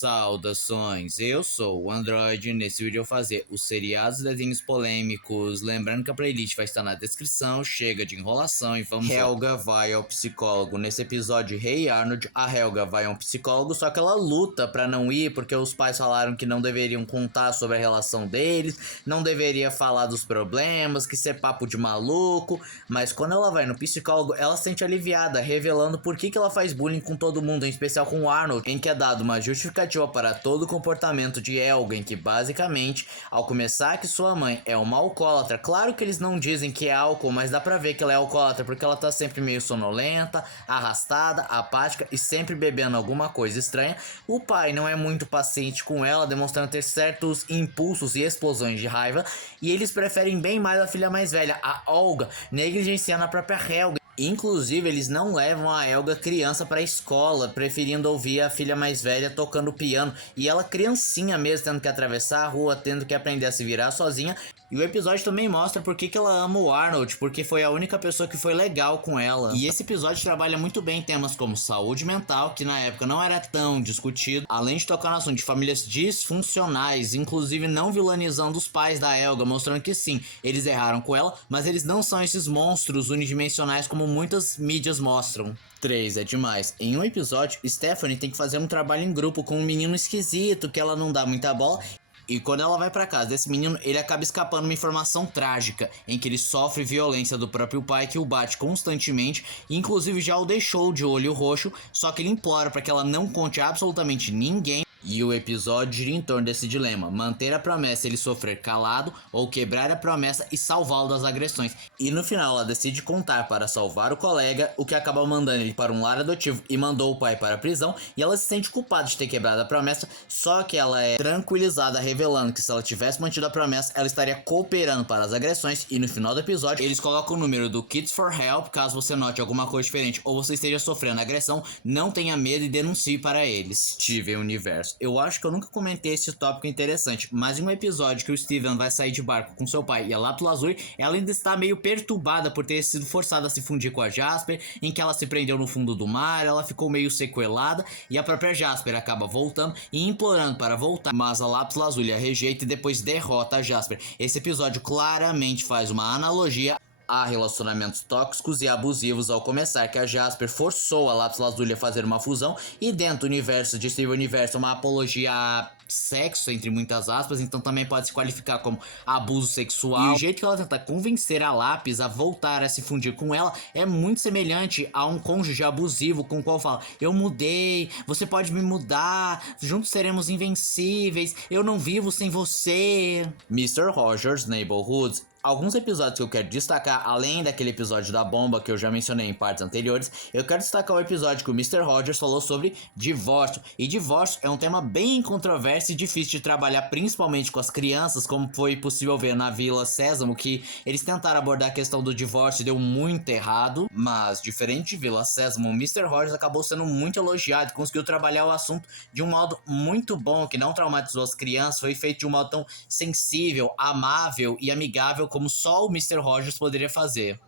Saudações, eu sou o Android e nesse vídeo eu vou fazer os seriados e desenhos polêmicos. Lembrando que a playlist vai estar na descrição, chega de enrolação e vamos lá. Helga vai ao psicólogo. Nesse episódio Hey Arnold, a Helga vai a um psicólogo, só que ela luta pra não ir porque os pais falaram que não deveriam contar sobre a relação deles, não deveria falar dos problemas, que isso é papo de maluco. Mas quando ela vai no psicólogo, ela se sente aliviada, revelando por que ela faz bullying com todo mundo, em especial com o Arnold, em que é dado uma justificativa para todo o comportamento de Helga, em que basicamente, ao começar que sua mãe é uma alcoólatra, claro que eles não dizem que é álcool, mas dá pra ver que ela é alcoólatra porque ela tá sempre meio sonolenta, arrastada, apática e sempre bebendo alguma coisa estranha. O pai não é muito paciente com ela, demonstrando ter certos impulsos e explosões de raiva, e eles preferem bem mais a filha mais velha, a Olga, negligenciando a própria Helga. Inclusive, eles não levam a Helga criança pra escola, preferindo ouvir a filha mais velha tocando piano. E ela criancinha mesmo, tendo que atravessar a rua, tendo que aprender a se virar sozinha. E o episódio também mostra por que ela ama o Arnold, porque foi a única pessoa que foi legal com ela. E esse episódio trabalha muito bem temas como saúde mental, que na época não era tão discutido, além de tocar no assunto de famílias disfuncionais, inclusive não vilanizando os pais da Helga, mostrando que sim, eles erraram com ela, mas eles não são esses monstros unidimensionais como muitas mídias mostram. 3 é demais. Em um episódio, Stephanie tem que fazer um trabalho em grupo com um menino esquisito que ela não dá muita bola. E quando ela vai pra casa desse menino, ele acaba escapando uma informação trágica, em que ele sofre violência do próprio pai, que o bate constantemente, e inclusive já o deixou de olho roxo, só que ele implora para que ela não conte a absolutamente ninguém. E o episódio gira em torno desse dilema: manter a promessa e ele sofrer calado, ou quebrar a promessa e salvá-lo das agressões. E no final ela decide contar para salvar o colega, o que acaba mandando ele para um lar adotivo e mandou o pai para a prisão. E ela se sente culpada de ter quebrado a promessa, só que ela é tranquilizada revelando que se ela tivesse mantido a promessa, ela estaria cooperando para as agressões. E no final do episódio, eles colocam o número do Kids for Help, caso você note alguma coisa diferente ou você esteja sofrendo agressão, não tenha medo e denuncie para eles. Steven Universo. Eu acho que eu nunca comentei esse tópico interessante, mas em um episódio que o Steven vai sair de barco com seu pai e a Lápis Lazuli, ela ainda está meio perturbada por ter sido forçada a se fundir com a Jasper, em que ela se prendeu no fundo do mar, ela ficou meio sequelada, e a própria Jasper acaba voltando e implorando para voltar, mas a Lápis Lazuli a rejeita e depois derrota a Jasper. Esse episódio claramente faz uma analogia a relacionamentos tóxicos e abusivos, ao começar que a Jasper forçou a Lápis Lazuli a fazer uma fusão, e dentro do universo de Steven Universo uma apologia a sexo, entre muitas aspas, então também pode se qualificar como abuso sexual. E o jeito que ela tenta convencer a Lápis a voltar a se fundir com ela é muito semelhante a um cônjuge abusivo com o qual fala: eu mudei, você pode me mudar, juntos seremos invencíveis, eu não vivo sem você. Mr. Rogers' Neighborhood. Alguns episódios que eu quero destacar, além daquele episódio da bomba que eu já mencionei em partes anteriores, eu quero destacar o episódio que o Mr. Rogers falou sobre divórcio. E divórcio é um tema bem controverso e difícil de trabalhar, principalmente com as crianças, como foi possível ver na Vila Sésamo, que eles tentaram abordar a questão do divórcio e deu muito errado. Mas, diferente de Vila Sésamo, o Mr. Rogers acabou sendo muito elogiado e conseguiu trabalhar o assunto de um modo muito bom, que não traumatizou as crianças, foi feito de um modo tão sensível, amável e amigável como só o Mr. Rogers poderia fazer.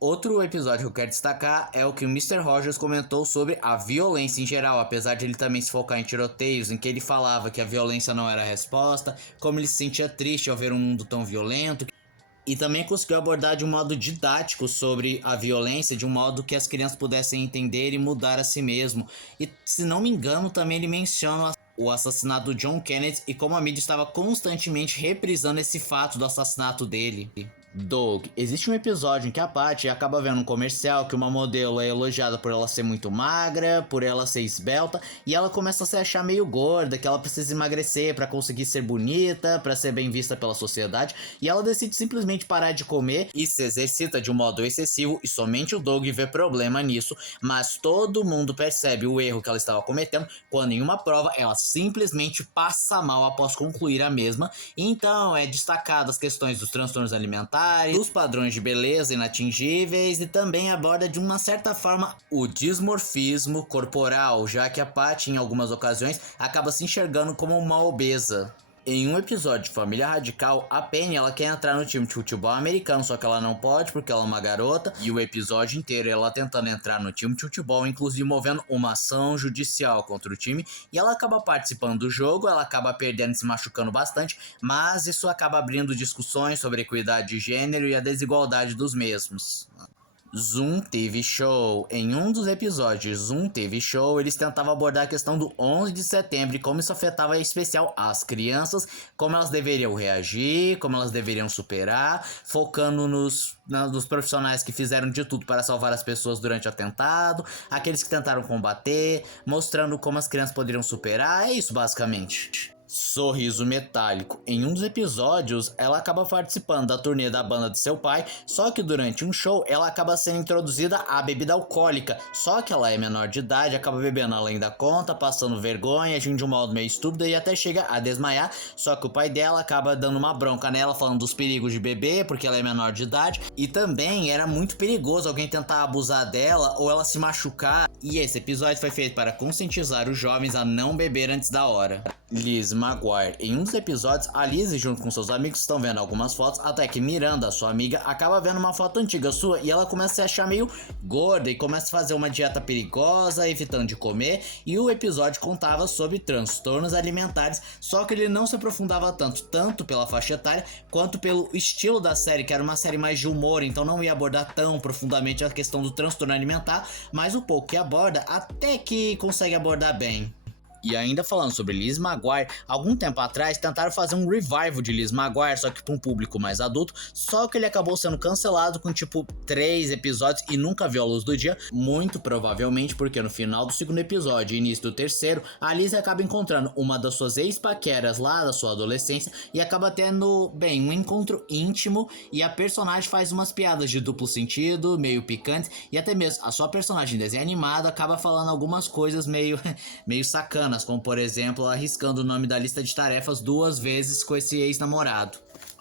Outro episódio que eu quero destacar é o que o Mr. Rogers comentou sobre a violência em geral, apesar de ele também se focar em tiroteios, em que ele falava que a violência não era a resposta, como ele se sentia triste ao ver um mundo tão violento, e também conseguiu abordar de um modo didático sobre a violência, de um modo que as crianças pudessem entender e mudar a si mesmo. E, se não me engano, também ele menciona o assassinato do John Kennedy e como a mídia estava constantemente reprisando esse fato do assassinato dele. Doug, existe um episódio em que a Patty acaba vendo um comercial que uma modelo é elogiada por ela ser muito magra, por ela ser esbelta, e ela começa a se achar meio gorda, que ela precisa emagrecer para conseguir ser bonita, para ser bem vista pela sociedade, e ela decide simplesmente parar de comer e se exercita de um modo excessivo, e somente o Doug vê problema nisso, mas todo mundo percebe o erro que ela estava cometendo, quando em uma prova ela simplesmente passa mal após concluir a mesma. Então é destacado as questões dos transtornos alimentares, dos padrões de beleza inatingíveis, e também aborda de uma certa forma o dismorfismo corporal, já que a Patty em algumas ocasiões acaba se enxergando como uma obesa. Em um episódio de Família Radical, a Penny ela quer entrar no time de futebol americano, só que ela não pode porque ela é uma garota. E o episódio inteiro ela tentando entrar no time de futebol, inclusive movendo uma ação judicial contra o time. E ela acaba participando do jogo, ela acaba perdendo e se machucando bastante, mas isso acaba abrindo discussões sobre a equidade de gênero e a desigualdade dos mesmos. Zoom TV Show. Em um dos episódios de Zoom TV Show, eles tentavam abordar a questão do 11 de setembro e como isso afetava em especial as crianças, como elas deveriam reagir, como elas deveriam superar, focando nos profissionais que fizeram de tudo para salvar as pessoas durante o atentado, aqueles que tentaram combater, mostrando como as crianças poderiam superar. É isso basicamente. Sorriso Metálico. Em um dos episódios, ela acaba participando da turnê da banda de seu pai, só que durante um show ela acaba sendo introduzida à bebida alcoólica, só que ela é menor de idade, acaba bebendo além da conta, passando vergonha, agindo de um modo meio estúpido e até chega a desmaiar, só que o pai dela acaba dando uma bronca nela, falando dos perigos de beber, porque ela é menor de idade, e também era muito perigoso alguém tentar abusar dela ou ela se machucar, e esse episódio foi feito para conscientizar os jovens a não beber antes da hora. Liz Maguire. Em um dos episódios, a Liz junto com seus amigos estão vendo algumas fotos, até que Miranda, sua amiga, acaba vendo uma foto antiga sua e ela começa a se achar meio gorda e começa a fazer uma dieta perigosa, evitando de comer, e o episódio contava sobre transtornos alimentares, só que ele não se aprofundava tanto pela faixa etária, quanto pelo estilo da série, que era uma série mais de humor, então não ia abordar tão profundamente a questão do transtorno alimentar, mas o pouco que aborda, até que consegue abordar bem. E ainda falando sobre Liz Maguire, algum tempo atrás tentaram fazer um revival de Liz Maguire, só que para um público mais adulto, só que ele acabou sendo cancelado com tipo 3 episódios e nunca viu a luz do dia, muito provavelmente porque no final do segundo episódio e início do terceiro, a Liz acaba encontrando uma das suas ex-paqueras lá da sua adolescência e acaba tendo, bem, um encontro íntimo, e a personagem faz umas piadas de duplo sentido, meio picantes, e até mesmo a sua personagem em desenho animado acaba falando algumas coisas meio sacanas, como por exemplo arriscando o nome da lista de tarefas 2 vezes com esse ex-namorado.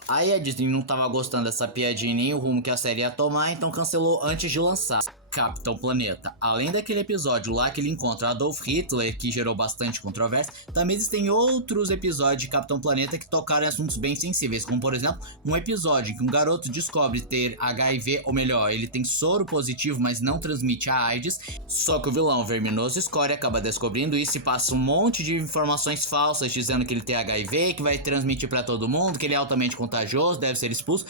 Aí a Disney não tava gostando dessa piadinha nem o rumo que a série ia tomar, então cancelou antes de lançar. Capitão Planeta. Além daquele episódio lá que ele encontra Adolf Hitler, que gerou bastante controvérsia, também existem outros episódios de Capitão Planeta que tocaram em assuntos bem sensíveis, como por exemplo, um episódio em que um garoto descobre ter HIV, ou melhor, ele tem soro positivo, mas não transmite a AIDS, só que o vilão Verminoso Score acaba descobrindo isso e passa um monte de informações falsas dizendo que ele tem HIV, que vai transmitir pra todo mundo, que ele é altamente contagioso, deve ser expulso.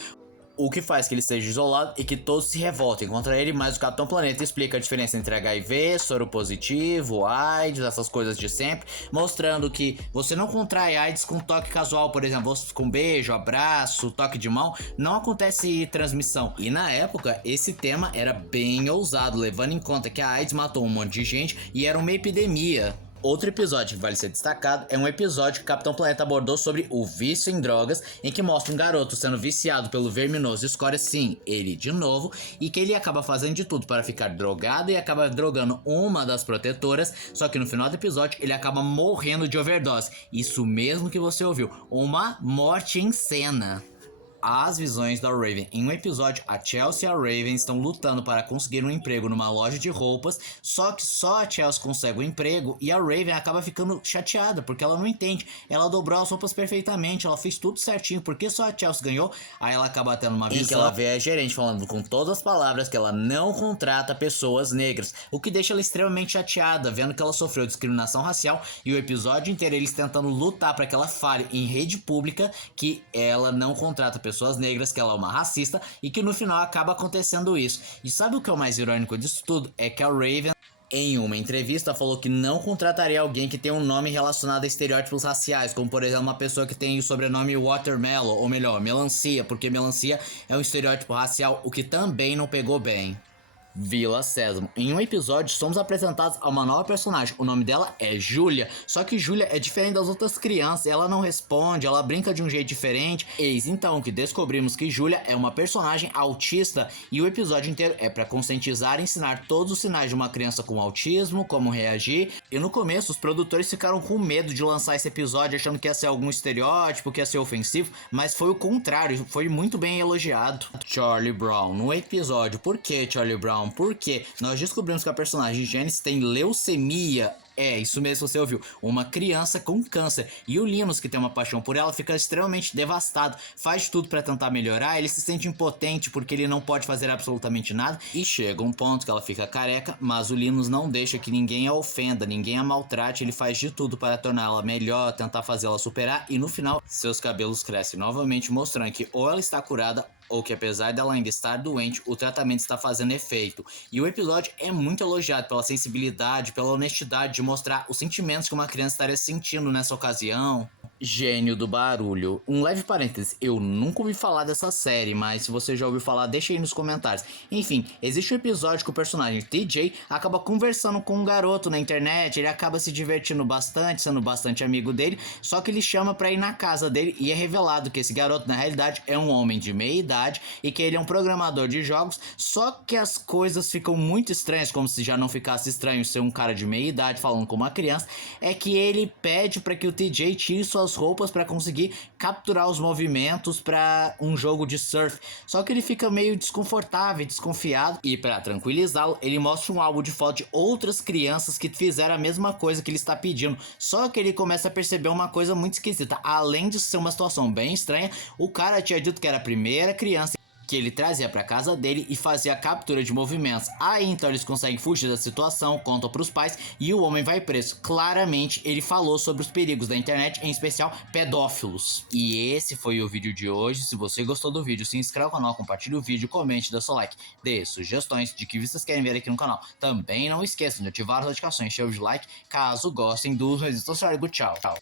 O que faz que ele seja isolado e que todos se revoltem contra ele, mas o Capitão Planeta explica a diferença entre HIV, soro positivo, AIDS, essas coisas de sempre, mostrando que você não contrai AIDS com toque casual, por exemplo, com beijo, abraço, toque de mão, não acontece transmissão. E na época, esse tema era bem ousado, levando em conta que a AIDS matou um monte de gente e era uma epidemia. Outro episódio que vale ser destacado é um episódio que o Capitão Planeta abordou sobre o vício em drogas, em que mostra um garoto sendo viciado pelo Verminoso Score, sim, ele de novo, e que ele acaba fazendo de tudo para ficar drogado e acaba drogando uma das protetoras, só que no final do episódio ele acaba morrendo de overdose. Isso mesmo que você ouviu, uma morte em cena. As visões da Raven. Em um episódio, a Chelsea e a Raven estão lutando para conseguir um emprego numa loja de roupas, só que só a Chelsea consegue o emprego e a Raven acaba ficando chateada, porque ela não entende. Ela dobrou as roupas perfeitamente, ela fez tudo certinho, porque só a Chelsea ganhou? Aí ela acaba tendo uma visão em que ela vê a gerente falando com todas as palavras que ela não contrata pessoas negras, o que deixa ela extremamente chateada, vendo que ela sofreu discriminação racial, e o episódio inteiro eles tentando lutar para que ela fale em rede pública que ela não contrata pessoas negras, que ela é uma racista, e que no final acaba acontecendo isso. E sabe o que é o mais irônico disso tudo? É que a Raven, em uma entrevista, falou que não contrataria alguém que tem um nome relacionado a estereótipos raciais, como por exemplo uma pessoa que tem o sobrenome Watermelon, ou melhor, Melancia, porque melancia é um estereótipo racial, o que também não pegou bem. Vila Sésamo. Em um episódio, somos apresentados a uma nova personagem. O nome dela é Júlia. Só que Júlia é diferente das outras crianças. Ela não responde, ela brinca de um jeito diferente. Eis então que descobrimos que Júlia é uma personagem autista. E o episódio inteiro é para conscientizar e ensinar todos os sinais de uma criança com autismo, como reagir. E no começo, os produtores ficaram com medo de lançar esse episódio, achando que ia ser algum estereótipo, que ia ser ofensivo. Mas foi o contrário, foi muito bem elogiado. Charlie Brown. No episódio Por que Charlie Brown? Porque nós descobrimos que a personagem Janice tem leucemia. É, isso mesmo, você ouviu. Uma criança com câncer. E o Linus, que tem uma paixão por ela, fica extremamente devastado. Faz tudo pra tentar melhorar, ele se sente impotente porque ele não pode fazer absolutamente nada. E chega um ponto que ela fica careca, mas o Linus não deixa que ninguém a ofenda, ninguém a maltrate. Ele faz de tudo para torná-la melhor, tentar fazê-la superar. E no final, seus cabelos crescem novamente, mostrando que ou ela está curada ou que apesar dela ainda estar doente, o tratamento está fazendo efeito. E o episódio é muito elogiado pela sensibilidade, pela honestidade de mostrar os sentimentos que uma criança estaria sentindo nessa ocasião. Gênio do barulho. Um leve parêntese, eu nunca ouvi falar dessa série, mas se você já ouviu falar, deixa aí nos comentários. Enfim, existe um episódio que o personagem TJ acaba conversando com um garoto na internet, ele acaba se divertindo bastante, sendo bastante amigo dele, só que ele chama pra ir na casa dele e é revelado que esse garoto na realidade é um homem de meia idade e que ele é um programador de jogos, só que as coisas ficam muito estranhas, como se já não ficasse estranho ser um cara de meia idade falando com uma criança, é que ele pede pra que o TJ tire suas roupas para conseguir capturar os movimentos para um jogo de surf. Só que ele fica meio desconfortável e desconfiado, e para tranquilizá-lo, ele mostra um álbum de foto de outras crianças que fizeram a mesma coisa que ele está pedindo. Só que ele começa a perceber uma coisa muito esquisita. Além de ser uma situação bem estranha, o cara tinha dito que era a primeira criança que ele trazia para casa dele e fazia a captura de movimentos. Aí então eles conseguem fugir da situação, contam para os pais e o homem vai preso. Claramente ele falou sobre os perigos da internet, em especial pedófilos. E esse foi o vídeo de hoje. Se você gostou do vídeo, se inscreva no canal, compartilhe o vídeo, comente, dê seu like, dê sugestões de que vocês querem ver aqui no canal. Também não esqueçam de ativar as notificações, show de like, caso gostem dos meus vídeos. Tchau.